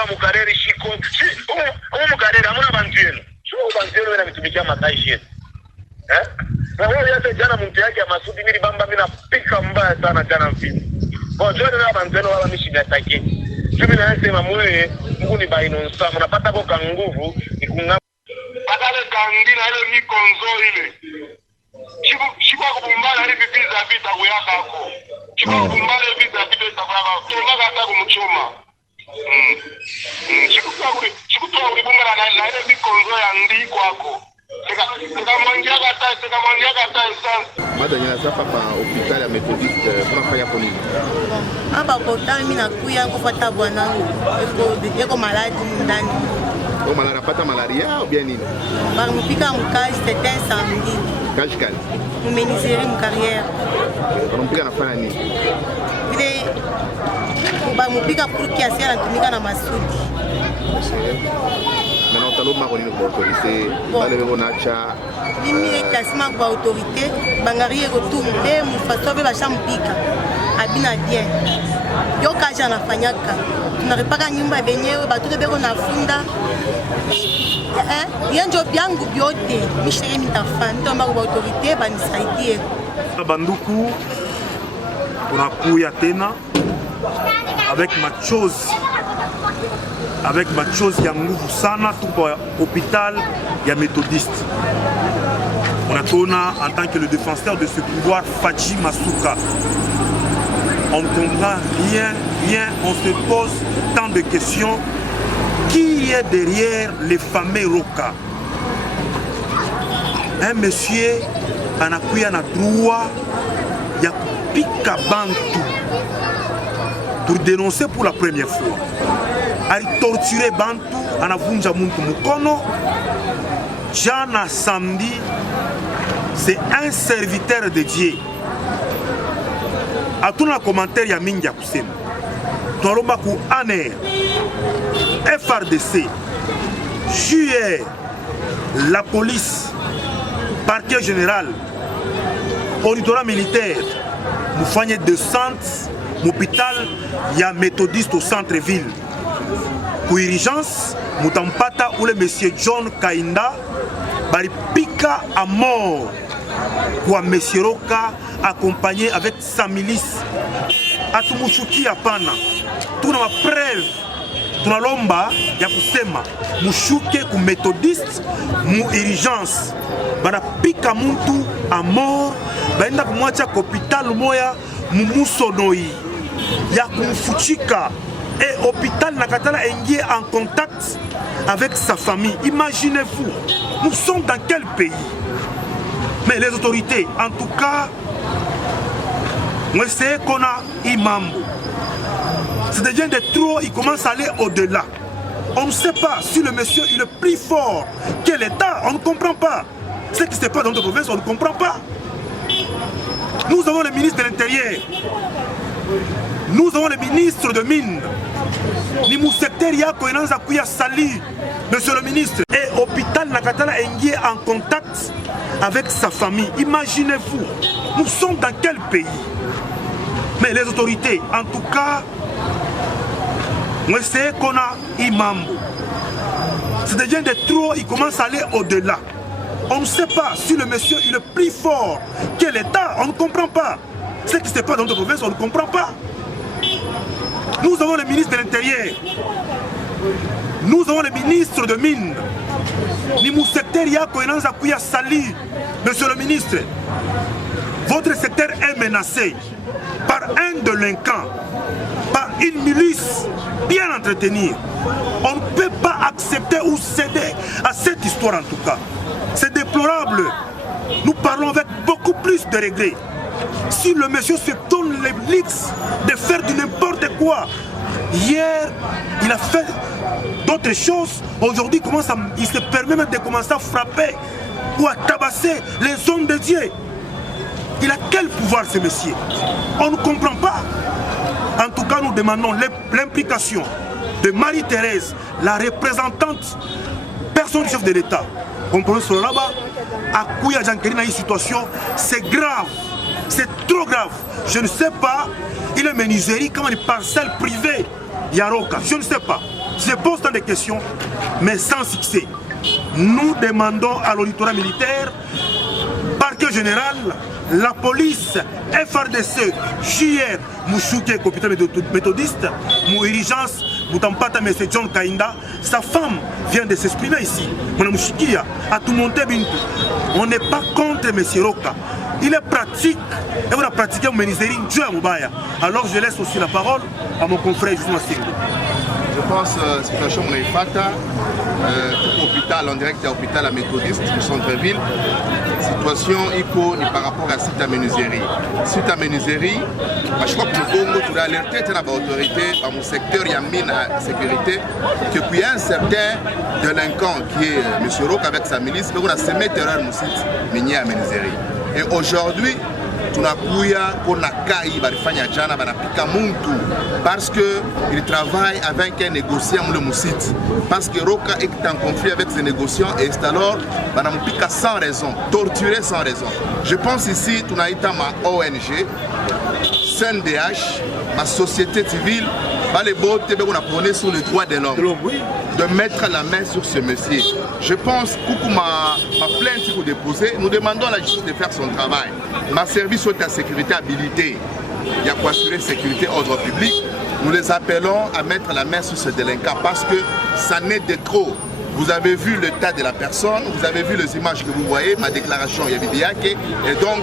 mpaka mukareri shiko mukareri hamuna bantu yenu sio bantu yenu wanamitumikia mataishi yetu na wewe yote jana mtu yake ya Masudi mimi bamba mimi napika mbaya sana jana mfini kwa jana na bantu yenu wala mishi nataki mimi nasema mwe Mungu ni baino sana unapata boka nguvu ikunga badala kangina ile mikonzo ile Chico kubumbala hivi visa vita kuyaka huko. Chico kubumbala visa vita kuyaka huko. Tunataka hata kumchoma. Chico tu kubumbala na ile mikonzo ya ndiko kwako. Sika mwangia kata essence. Mada nyinasapa pa hospitali ya Methodiste unafanya kwa nini? Aba kota mimi nakuya kufuata bwanangu. Eko maladi ndani. Kwa malari apata malaria au bien nini? Bari mupika mkazi c'était un samedi. Kaji kazi? Mumenizeri mkarrière. Unampika nafanya nini? Vile bari mupika kuruki asia anatumika na Masudi. Maintenant utaloma kwa nini kwa autorité? Bale bebo nacha. Mimi ekasima kwa autorité bangarie kotumbe mufasobe bashampika. Abina bien. Yo kaja anafanyaka. Tunaripaka nyumba benyewe batoto beko nafunda. Yenjo byangu byote mishire mitafa ntomba kwa autorité banisaidie. Banduku tunakuya tena avec machozi ya nguvu sana tuko hôpital ya Méthodiste. On a tona en tant que le défenseur de ce pouvoir Faji Masuka. On ne comprend rien, on se pose tant de questions. Qui est derrière les fameux Roka? Un monsieur anakuya na droit ya pika bantu pour dénoncer pour la première fois. Ali torturer bantu, anavunja muntu mukono. Jana samedi, c'est un serviteur de Dieu. A tout le commentaire ya mingi ya kusema. Tunalomba ku ANR, FRDC, JR, la police, parquet général, auditorat militaire, mufanye descente, l'hôpital ya Méthodiste au centre-ville. Pour urgence, mutampata ou le monsieur John Kainda, bari pika à mort. Pour monsieur Roka accompagné avec sa milice. Atumuchuki apana. Tuna ma preuve. Tunalomba ya kusema mushuke ku Méthodiste mu urgence. Bana pika muntu à mort. Baenda kumwacha hospital moya mumusonoi. Ya kumfuchika. Et hôpital Nakatala est en contact avec sa famille. Imaginez-vous, nous sommes dans quel pays? Mais les autorités, en tout cas, on sait qu'on a imam. Ça devient de trop, il commence à aller au-delà. On ne sait pas si le monsieur il est plus fort que l'État, on ne comprend pas. Ce qui se passe dans notre province, on ne comprend pas. Nous avons le ministre de l'Intérieur. Nous avons le ministre de Mines. Ni secteur yako inaanza kuya sali, monsieur le ministre. Et hôpital Nakatala est en contact avec sa famille. Imaginez-vous, nous sommes dans quel pays? Mais les autorités, en tout cas, on sait qu'on a imam. Ça devient de trop, il commence à aller au-delà. On ne sait pas si le monsieur il est plus fort que l'État, on ne comprend pas. Ce qui se passe dans notre province, on ne comprend pas. Nous avons le ministre de l'Intérieur. Nous avons le ministre de Mines. Ni secteur yako inaanza kuya sali, monsieur le ministre. Votre secteur est menacé par un délinquant, par une milice bien entretenue. On ne peut pas accepter ou céder à cette histoire en tout cas. C'est déplorable. Nous parlons avec beaucoup plus de regrets. Si le monsieur se donne les luxe de faire du n'importe quoi, hier il a fait d'autres choses, aujourd'hui il se permet même de commencer à frapper ou à tabasser les hommes de Dieu. Il a quel pouvoir ce monsieur? On ne comprend pas. En tout cas, nous demandons l'implication de Marie-Thérèse, la représentante, personne du chef de l'État. Comprenez cela là-bas, à Kouya Jankeri dans une situation, c'est grave. C'est trop grave. Je ne sais pas, il est menuiserie comme une parcelle privée. Yaroka, je ne sais pas. Je pose tant de questions, mais sans succès. Nous demandons à l'auditorat militaire, parquet général, la police, FRDC, JR, Mouchouké, hôpital méthodiste, mon urgence, Boutampata, M. John Kainda, sa femme vient de s'exprimer ici. On n'est pas contre M. Roka. Il est pratique, et on a pratiqué au ministère Dieu à Moubaya. Alors je laisse aussi la parole à mon confrère Justin Singh. Je pense que la situation est faite. Tout hôpital, en direct à l'hôpital à méthodiste du centre-ville. Situation par rapport à site à menuiserie. Site à menuiserie, je crois que le Congo, tu dois alerter l'autorité dans mon secteur, il y a mine à sécurité, que puis il y a un certain délinquant qui est M. Rock avec sa milice, mais on a semé terreur au site minier à menuiserie. Et aujourd'hui, tunakuya kona kai barifanya jana banapika muntu parce que il travaille avec un négociant le Moussit, parce que Roka est en conflit avec ses négociants et c'est alors banamupika sans raison, torturé sans raison. Je pense ici tunaita ma ONG, CNDH, ma société civile, les bottes on a prôné sur les droits de l'homme, de mettre la main sur ce monsieur. Je pense que ma plainte qu'il faut déposer, nous demandons à la justice de faire son travail. Ma service de sécurité habilité, il y a quoi assurer sécurité, ordre public. Nous les appelons à mettre la main sur ce délinquant parce que ça n'est de trop. Vous avez vu le tas de la personne, vous avez vu les images que vous voyez, ma déclaration Yabidiake, et donc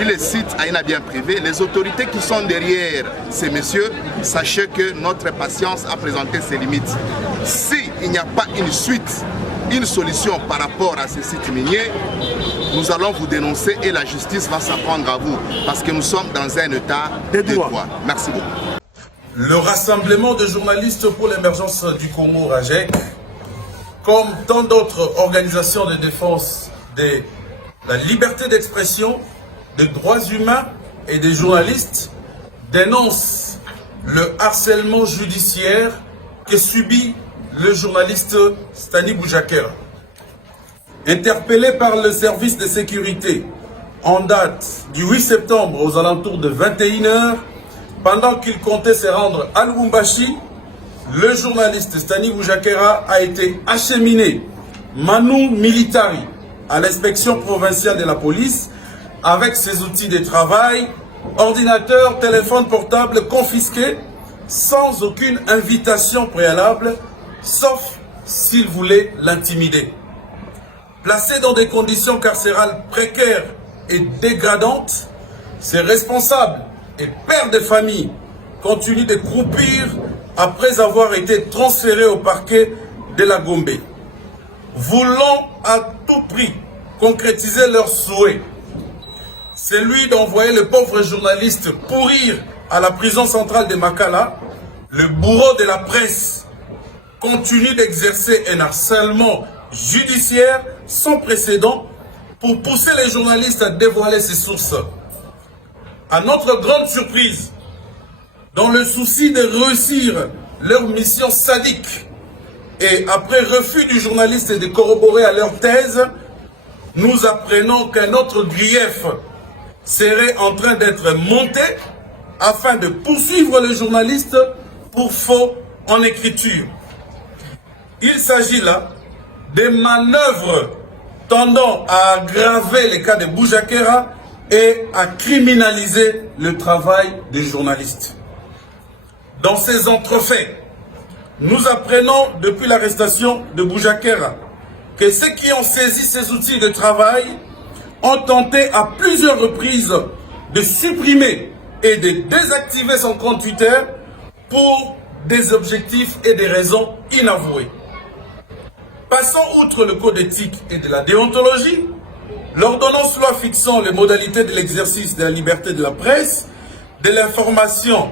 il est cite à un bien privé. Les autorités qui sont derrière ces messieurs, sachez que notre patience a présenté ses limites. S'il n'y a pas une suite, une solution par rapport à ces sites miniers, nous allons vous dénoncer et la justice va s'apprendre à vous parce que nous sommes dans un état de droit. Merci beaucoup. Le rassemblement de journalistes pour l'émergence du Congo, RAJEC, comme tant d'autres organisations de défense de la liberté d'expression, des droits humains et des journalistes, dénonce le harcèlement judiciaire que subit le journaliste Stani Boujakera. Interpellé par le service de sécurité en date du 8 septembre aux alentours de 21 h, pendant qu'il comptait se rendre à Lubumbashi, le journaliste Stani Boujakera a été acheminé manu militari à l'inspection provinciale de la police avec ses outils de travail, ordinateur, téléphone portable confisqués sans aucune invitation préalable, sauf s'il voulait l'intimider. Placé dans des conditions carcérales précaires et dégradantes, ses responsables et pères de famille continuent de croupir après avoir été transférés au parquet de la Gombe. Voulant à tout prix concrétiser leur souhait, celui d'envoyer le pauvre journaliste pourrir à la prison centrale de Makala, le bourreau de la presse continue d'exercer un harcèlement judiciaire sans précédent pour pousser les journalistes à dévoiler ses sources. À notre grande surprise, dans le souci de réussir leur mission sadique et après refus du journaliste de corroborer à leur thèse, nous apprenons qu'un autre grief serait en train d'être monté afin de poursuivre le journaliste pour faux en écriture. Il s'agit là des manœuvres tendant à aggraver les cas de Boujakera et à criminaliser le travail des journalistes. Dans ces entrefaits, nous apprenons depuis l'arrestation de Boujakera que ceux qui ont saisi ces outils de travail ont tenté à plusieurs reprises de supprimer et de désactiver son compte Twitter pour des objectifs et des raisons inavouées. Passant outre le code éthique et de la déontologie, l'ordonnance loi fixant les modalités de l'exercice de la liberté de la presse, de l'information,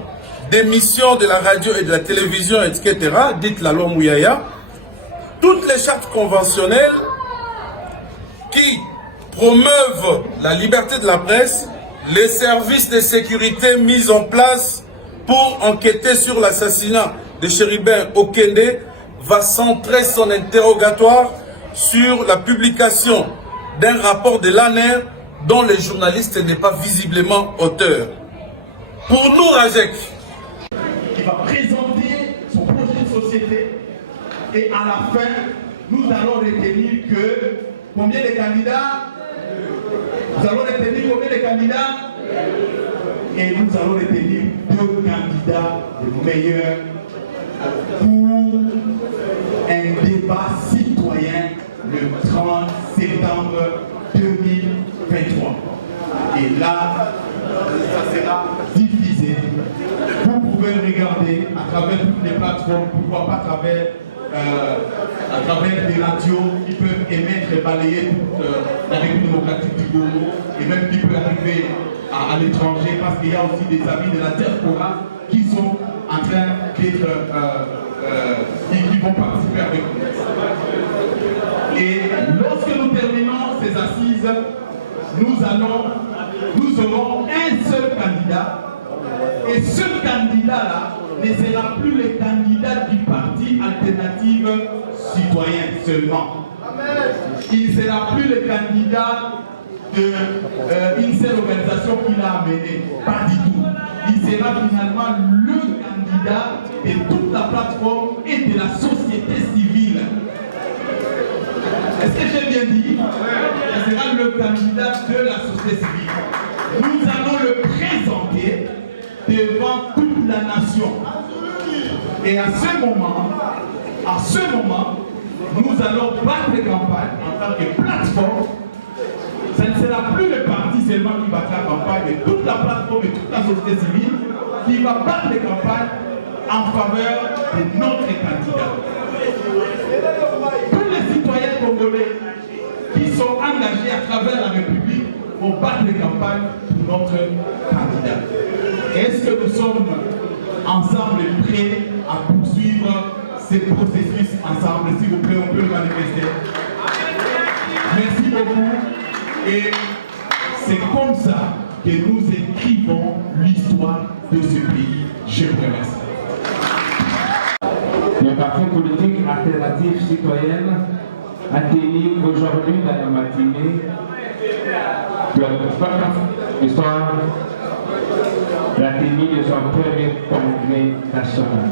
des missions de la radio et de la télévision, etc., dite la loi Mouyaya, toutes les chartes conventionnelles qui promeuvent la liberté de la presse, les services de sécurité mis en place pour enquêter sur l'assassinat de Chéribin Okende va centrer son interrogatoire sur la publication d'un rapport de l'ANER dont le journaliste n'est pas visiblement auteur. Pour nous, RAJEC, qui va présenter son projet de société Et à la fin, nous allons retenir que combien de candidats? Nous allons retenir combien de candidats? Et nous allons retenir 2 candidats meilleurs pour un débat citoyen le 30 septembre 2023. Et là, ça sera diffusé. Vous pouvez regarder à travers toutes les plateformes, pourquoi pas à travers des radios qui peuvent émettre et balayer toute la République démocratique du Congo et même qui peut arriver à l'étranger parce qu'il y a aussi des amis de la diaspora qui sont en train d'être qui vont participer avec nous. Et lorsque nous terminons ces assises, nous aurons un seul candidat et ce candidat-là ne sera plus le candidat du parti Alternative Citoyen seulement. Il ne sera plus le candidat d'une seule organisation qu'il a amené. Pas du tout. Il sera finalement le candidat de toute la plateforme et de la société civile. Est-ce que j'ai bien dit? Il sera le candidat de la société civile. Nous allons le présenter devant toute la nation. Et à ce moment, nous allons battre campagne en tant que plateforme. Ce ne sera plus le parti seulement qui battra campagne, mais toute la plateforme et toute la société civile qui va battre campagne en faveur de notre candidat. Tous les citoyens congolais qui sont engagés à travers la République vont battre campagne pour notre candidat. Est-ce que nous sommes ensemble prêts à poursuivre ce processus ensemble? S'il vous plaît, on peut le manifester. Merci beaucoup. Et c'est comme ça que nous écrivons l'histoire de ce pays. Je vous remercie. Le parti politique Alternative Citoyenne a tenu aujourd'hui dans la matinée le soir la tenue de son premier congrès national.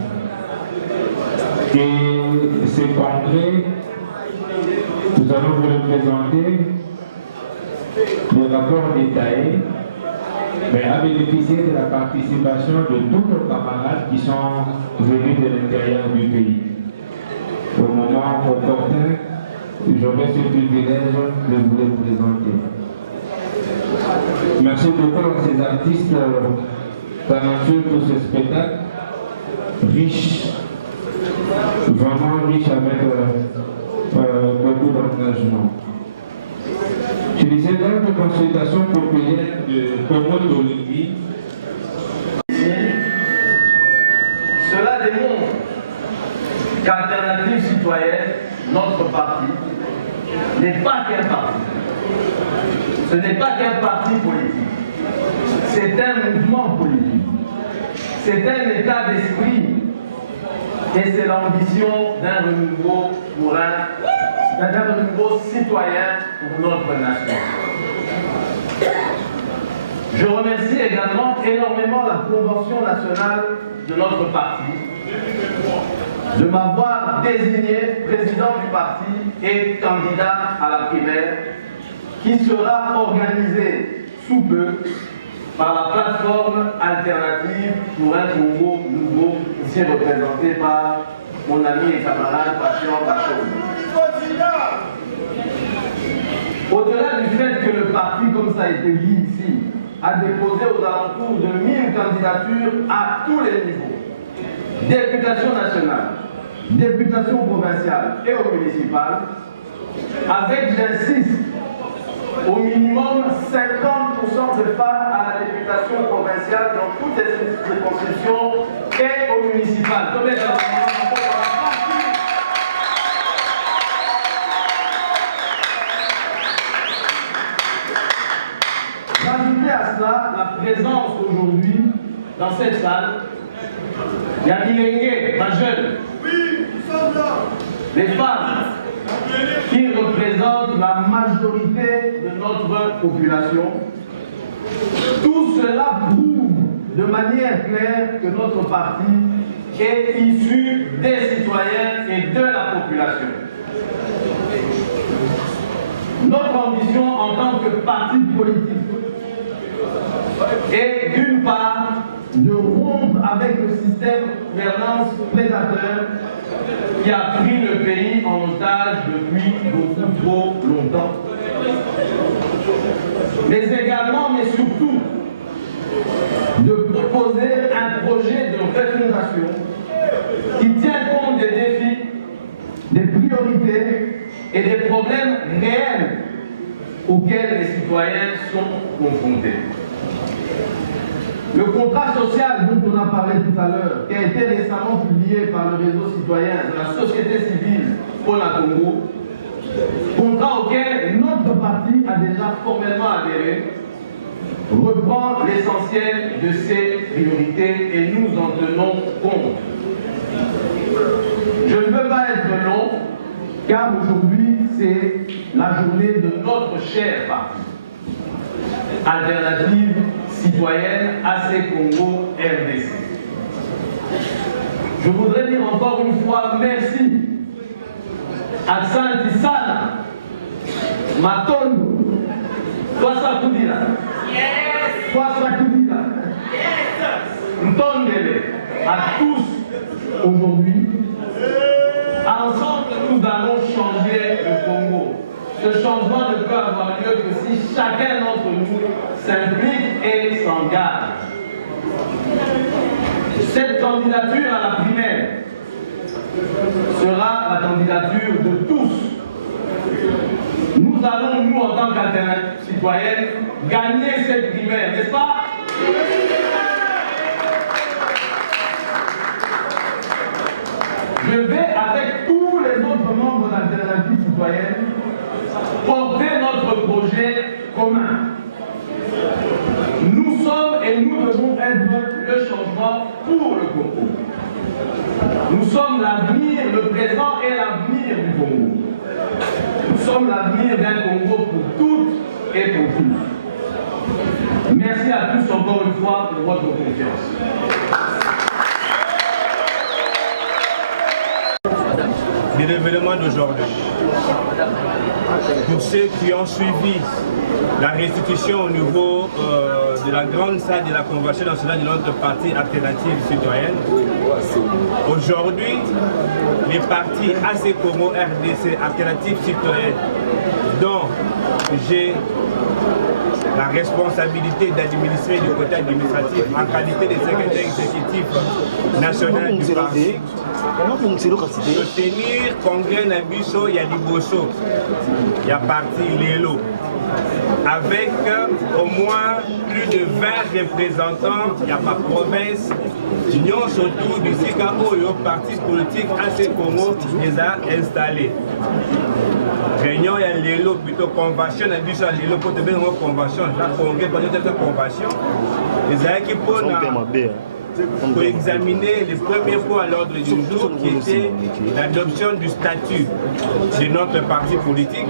Et ce congrès, nous allons vous le présenter, le rapport détaillé, mais a bénéficié de la participation de tous nos camarades qui sont venus de l'intérieur du pays. Au moment opportun, j'aurai ce privilège de vous les présenter. Merci beaucoup à ces artistes talentueux pour ce spectacle, riche, vraiment riche avec beaucoup d'engagement. Je disais lors de consultation populaire de Congo d'Olivier. Cela démontre qu'Alternative Citoyenne, notre parti, n'est pas qu'un parti. Ce n'est pas qu'un parti politique. C'est un mouvement politique. C'est un état d'esprit. Et c'est l'ambition d'un renouveau citoyen pour notre nation. Je remercie également énormément la Convention nationale de notre parti de m'avoir désigné président du parti et candidat à la primaire qui sera organisée sous peu par la plateforme alternative pour un Congo nouveau, ici représenté par mon ami et camarade Patient Bachon. Au-delà du fait que le parti, comme ça a été dit ici, a déposé aux alentours de 1000 candidatures à tous les niveaux, députation nationale, députation provinciale et au municipal, avec, j'insiste, au minimum 50% de femmes à la députation provinciale dans toutes les circonscriptions et au municipal. J'ajoutais à cela la présence aujourd'hui dans cette salle. Il y a Bilengue, ma jeune. Oui, nous sommes là. Les femmes qui représentent la majorité de notre population. Tout cela prouve de manière claire que notre parti est issu des citoyens et de la population. Notre ambition en tant que parti politique est d'une part de rompre avec le système de gouvernance prédateur qui a pris le pays en otage depuis beaucoup trop longtemps. Mais également, mais surtout, de proposer un projet de refondation qui tient compte des défis, des priorités et des problèmes réels auxquels les citoyens sont confrontés. Le contrat social dont on a parlé tout à l'heure, qui a été récemment publié par le réseau citoyen de la société civile Pona-Congo, contrat auquel notre parti a déjà formellement adhéré, reprend l'essentiel de ses priorités et nous en tenons compte. Je ne veux pas être long, car aujourd'hui c'est la journée de notre cher parti. Alternative citoyenne AC Congo RDC. Je voudrais dire encore une fois merci à Santisana, Matondo, Twasa Kudila, Twasa Kudila, Ntondele, à tous aujourd'hui. Ensemble, nous allons changer le Congo. Ce changement ne peut avoir lieu que si chacun d'entre nous s'implique et s'engage. Cette candidature à la primaire sera la candidature de tous. Nous allons, nous, en tant qu'alternative citoyenne, gagner cette primaire, n'est-ce pas? Je vais, avec tous les autres membres d'Alternative citoyenne, porter notre projet commun. Nous sommes et nous devons être le changement pour le Congo. Nous sommes l'avenir, le présent et l'avenir du Congo. Nous sommes l'avenir d'un Congo pour toutes et pour tous. Merci à tous encore une fois pour votre confiance. Les événements d'aujourd'hui. Pour ceux qui ont suivi la restitution au niveau de la grande salle de la Convention nationale de notre parti Alternative citoyenne, aujourd'hui, les partis AC Congo RDC Alternative citoyenne, dont j'ai la responsabilité d'administrer du côté administratif en qualité de secrétaire exécutif national du parti, de tenir congrès Nabiso Yaliboso, il y a parti Lélo, avec au moins plus de 20 représentants, il y a ma province, l'union surtout du Sikao et au parti politique AC Congo les a installés. Réunion et Lélo, plutôt convention, Nabiso Lélo pour te faire une convention, la congrès pour notre convention, les a qui pour examiner les premiers points à l'ordre du jour qui était l'adoption du statut de notre parti politique,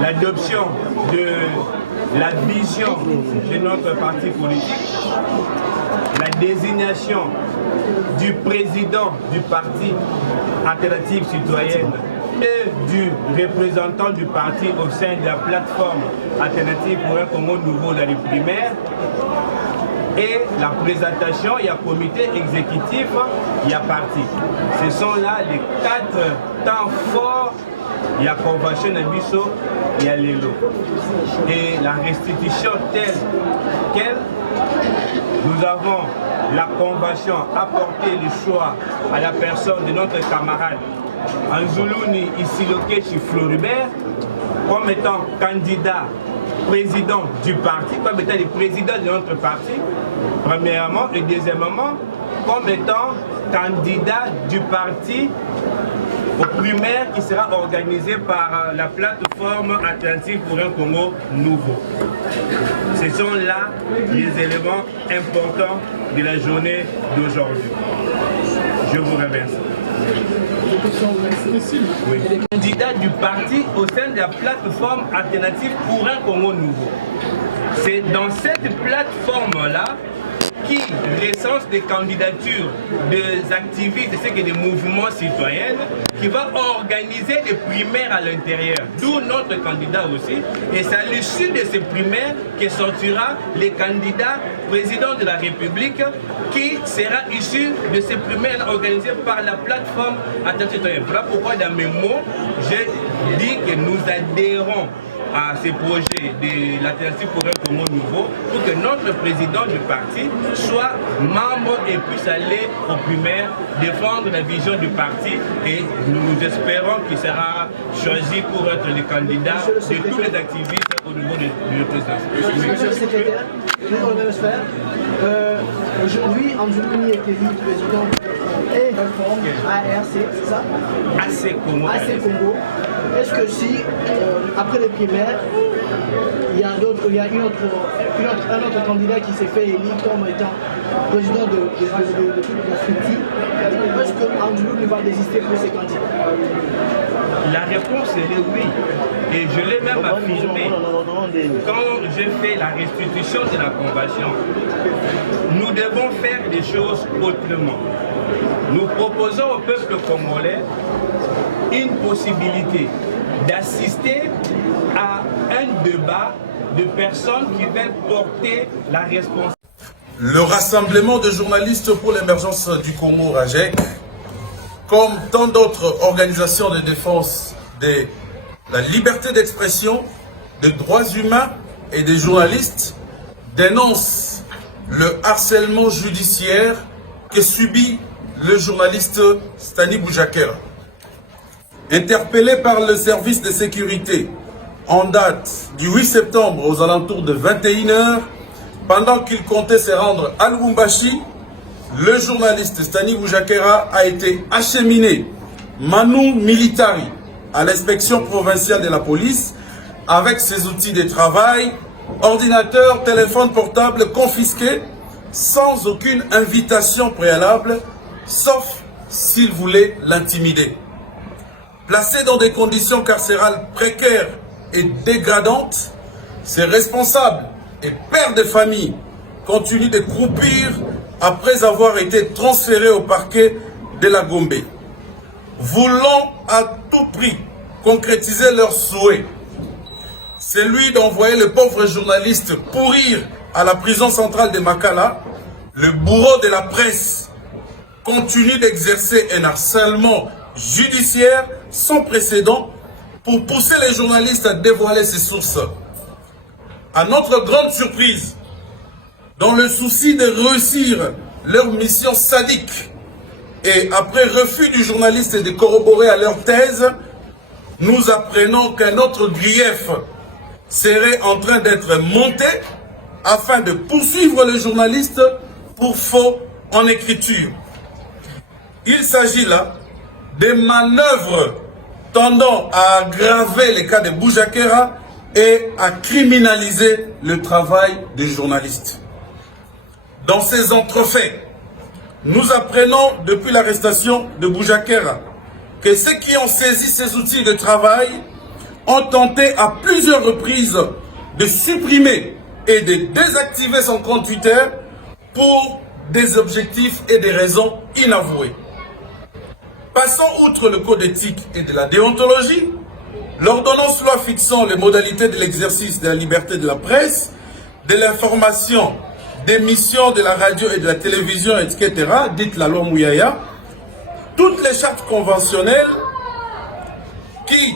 l'adoption de la vision de notre parti politique, la désignation du président du parti Alternative citoyenne et du représentant du parti au sein de la plateforme Alternative pour un Congo nouveau dans les primaires, et la présentation, il y a comité exécutif, il y a parti. Ce sont là les 4 temps forts. Il y a convention Nabiso, il y a Lélo. Et la restitution telle qu'elle, nous avons la convention apporté le choix à la personne de notre camarade Anzoulouni Isilokechi Floribert comme étant candidat président du parti, comme étant le président de notre parti, premièrement, et deuxièmement, comme étant candidat du parti au primaire qui sera organisé par la plateforme Alternative pour un Congo nouveau. Ce sont là les éléments importants de la journée d'aujourd'hui. Je vous remercie. Oui. Candidat du parti au sein de la plateforme Alternative pour un Congo nouveau. C'est dans cette plateforme-là qui recense des candidatures des activistes, c'est que des mouvements citoyens, qui va organiser des primaires à l'intérieur. D'où notre candidat aussi. Et c'est à l'issue de ces primaires que sortira les candidats président de la République qui sera issu de ces primaires organisées par la plateforme Attente Citoyenne. Voilà pourquoi dans mes mots, j'ai dit que nous adhérons à ces projets de l'alternative pour un Congo nouveau pour que notre président du parti soit membre et puisse aller aux primaires défendre la vision du parti et nous espérons qu'il sera choisi pour être le candidat de tous les activistes au niveau de la présidence. Monsieur le secrétaire, dans le même sphère, aujourd'hui, Anzoulouni est élu président et ARC, c'est ça? AC Congo. AC Congo. Est-ce que si, après les primaires, il y a, un autre candidat qui s'est fait élire comme étant président de toute la structure, est-ce que Anzoulouni va désister pour ses candidats? La réponse est oui. Et je l'ai même affirmé quand j'ai fait la restitution de la convention. Nous devons faire des choses autrement. Nous proposons au peuple congolais une possibilité d'assister à un débat de personnes qui veulent porter la responsabilité. Le Rassemblement de journalistes pour l'émergence du Congo, RAJEC, comme tant d'autres organisations de défense de la liberté d'expression, des droits humains et des journalistes, dénonce le harcèlement judiciaire que subit le journaliste Stani Boujakera. Interpellé par le service de sécurité en date du 8 septembre aux alentours de 21 h, pendant qu'il comptait se rendre à Lubumbashi, le journaliste Stani Boujakera a été acheminé manu militari à l'inspection provinciale de la police avec ses outils de travail, ordinateur, téléphone portable confisqués sans aucune invitation préalable, sauf s'il voulait l'intimider. Placé dans des conditions carcérales précaires et dégradantes, ses responsables et pères de famille continuent de croupir après avoir été transférés au parquet de la Gombe. Voulant à tout prix concrétiser leur souhait, celui d'envoyer le pauvre journaliste pourrir à la prison centrale de Makala, le bourreau de la presse continue d'exercer un harcèlement judiciaire sans précédent pour pousser les journalistes à dévoiler ses sources. À notre grande surprise, dans le souci de réussir leur mission sadique et après refus du journaliste de corroborer à leur thèse, nous apprenons qu'un autre grief serait en train d'être monté afin de poursuivre le journaliste pour faux en écriture. Il s'agit là des manœuvres tendant à aggraver les cas de Boujakera et à criminaliser le travail des journalistes. Dans ces entrefaits, nous apprenons depuis l'arrestation de Boujakera que ceux qui ont saisi ces outils de travail ont tenté à plusieurs reprises de supprimer et de désactiver son compte Twitter pour des objectifs et des raisons inavouées. Passant outre le code éthique et de la déontologie, l'ordonnance loi fixant les modalités de l'exercice de la liberté de la presse, de l'information, des missions de la radio et de la télévision, etc., dite la loi Mouyaya, toutes les chartes conventionnelles qui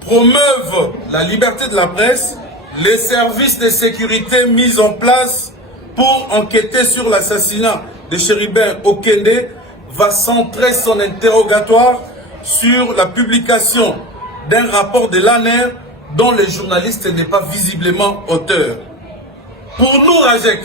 promeuvent la liberté de la presse, les services de sécurité mis en place pour enquêter sur l'assassinat de Chéribin Okende va centrer son interrogatoire sur la publication d'un rapport de l'ANER dont le journaliste n'est pas visiblement auteur. Pour nous, RAJEC,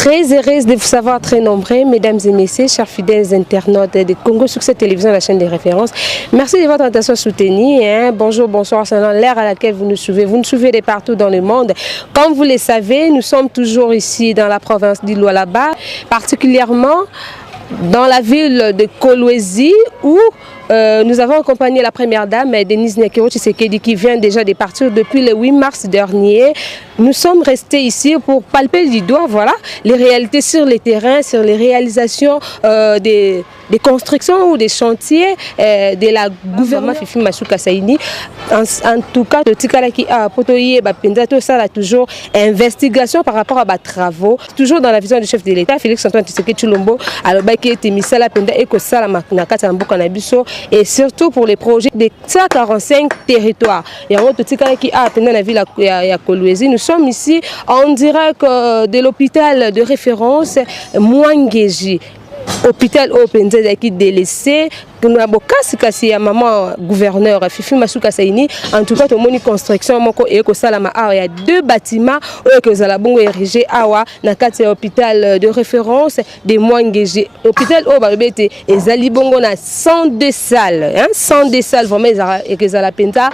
Très heureuse de vous savoir très nombreux, mesdames et messieurs, chers fidèles internautes de Congo Succès Télévision, la chaîne des références. Merci de votre attention soutenue. Bonjour, bonsoir, c'est l'ère à laquelle vous nous suivez. Vous nous suivez de partout dans le monde. Comme vous le savez, nous sommes toujours ici dans la province du Lualaba, particulièrement dans la ville de Kolwezi où nous avons accompagné la première dame, Denise Nyakero Tshisekedi, qui vient déjà de partir depuis le 8 mars dernier. Nous sommes restés ici pour palper du doigt, voilà, les réalités sur le terrain, sur les réalisations des constructions ou des chantiers de la gouvernement Fifi Masuka Saini. En tout cas, Totikalaki a potoyé Pendato, ça a toujours investigation par rapport à des travaux. Toujours dans la vision du chef de l'État, Félix Antoine Tshisekedi Tshilombo, alors qui était misala Penda et Kosala Maknakata Mboka Nabiso, et surtout pour les projets de 145 territoires. Et en Totikalaki a Penda la ville à Kolwezi. Nous sommes ici en direct de l'hôpital de référence Mwangeji. Hôpital Openza qui délaissé nous avons kasi ya maman gouverneur Fifi Masuka Saini. En tout cas tout moni construction moko et ko salama il y a 2 bâtiments que za la bongo érigé awa na kati hôpital de référence de Mwangeji. Hôpital o ba bete ezali bongo na 102 salles, hein, 102 salles vraiment et za la penta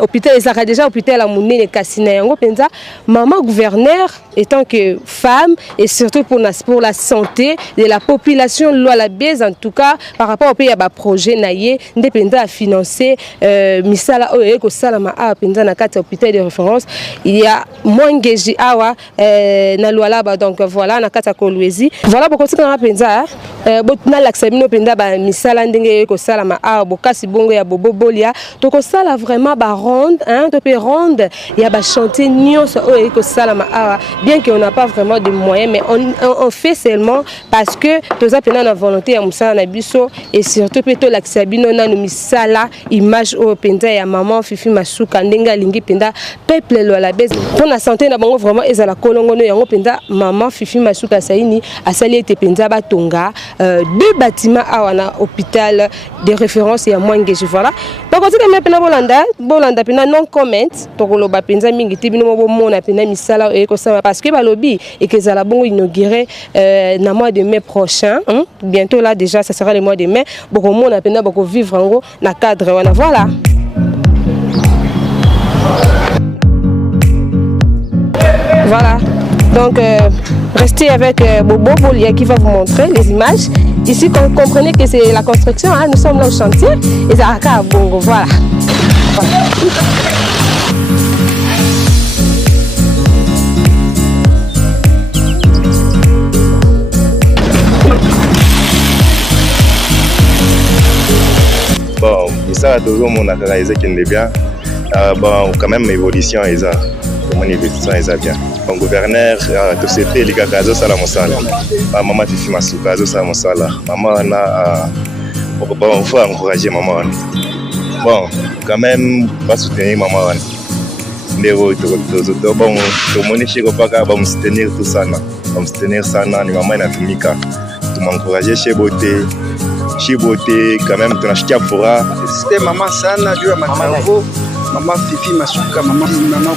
hôpital ezaka déjà hôpital à munene kasina yango penza maman gouverneur étant que femme et surtout pour la santé de la population Lualabese, en tout cas par rapport au pays à projet naie ndependa à financer misala oyo ko salama a penza na kati hôpital de référence. Il y a Mwangeji awa na Lualaba, donc voilà na kati Kolwezi. Voilà beaucoup de penza na l'accès penda ba misala ndenge ko salama a bokasi bongo ya bobobolia to ko sala vraiment ba ronde, hein, to pe ronde ya ba chantier nyonso oyo ko salama a, bien qu'on n'a pas vraiment de moyens, mais on fait seulement parce que tous a pena na volonté ya musala na biso et surtout plutôt l'accès na no misala image au penda ya maman Fifi Masuka ndenga lingi penda peuple Lualabese pour la santé na bango vraiment ezala kolongono yango penda maman Fifi Masuka Saini asali ete penda batonga 2 bâtiments à un hôpital de référence ya Mwangeji, voilà. Donc on dit que maintenant bolanda pena non comment to koloba penza mingi tibino mo mona pena misala e ko sama parce que balobi et que zala bongo inaugurer na mois de mai prochain, hein? Bientôt là déjà ça sera le mois de mai. Beaucoup monde a pena beaucoup vivre en gros na cadre voilà. Voilà. Donc restez avec Bobo Bolia qui va vous montrer les images. Ici vous comprenez que c'est la construction, hein? Nous sommes là au chantier et ça a bongo, voilà. Bon, ça a toujours mon réalisé qui est bien. Bon, quand même évolution est ça. Comment évolution est ça bien. Mon gouverneur tout s'est fait les gars Kazo Salamosala. Maman Fifi Masuka Kazo Salamosala. Maman na bon faut encourager maman. Bon, quand même pas soutenir maman. Ndero tout bon tout monde chez Kopaka va me soutenir tout ça na. Va me soutenir ça na ni maman inatumika. Tu m'encourager chez Beauté. Chiboté quand même tunashikia furaha. C'était maman sana juu ya matango, maman Fifi Masuka, maman gouverneur.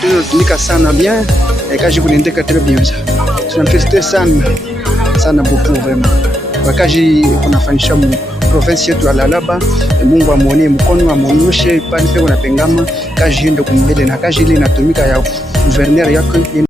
Tunatumika sana bien et kazi kunaendeka très bien ça. Tunafeste sana beaucoup vraiment. Wakaji kunafanyisha mu province yetu ya Lualaba, Mungu amuone mkono amuonyeshe pale peko na pengama kazi ende kumbele na kazi ile inatumika ya gouverneur yako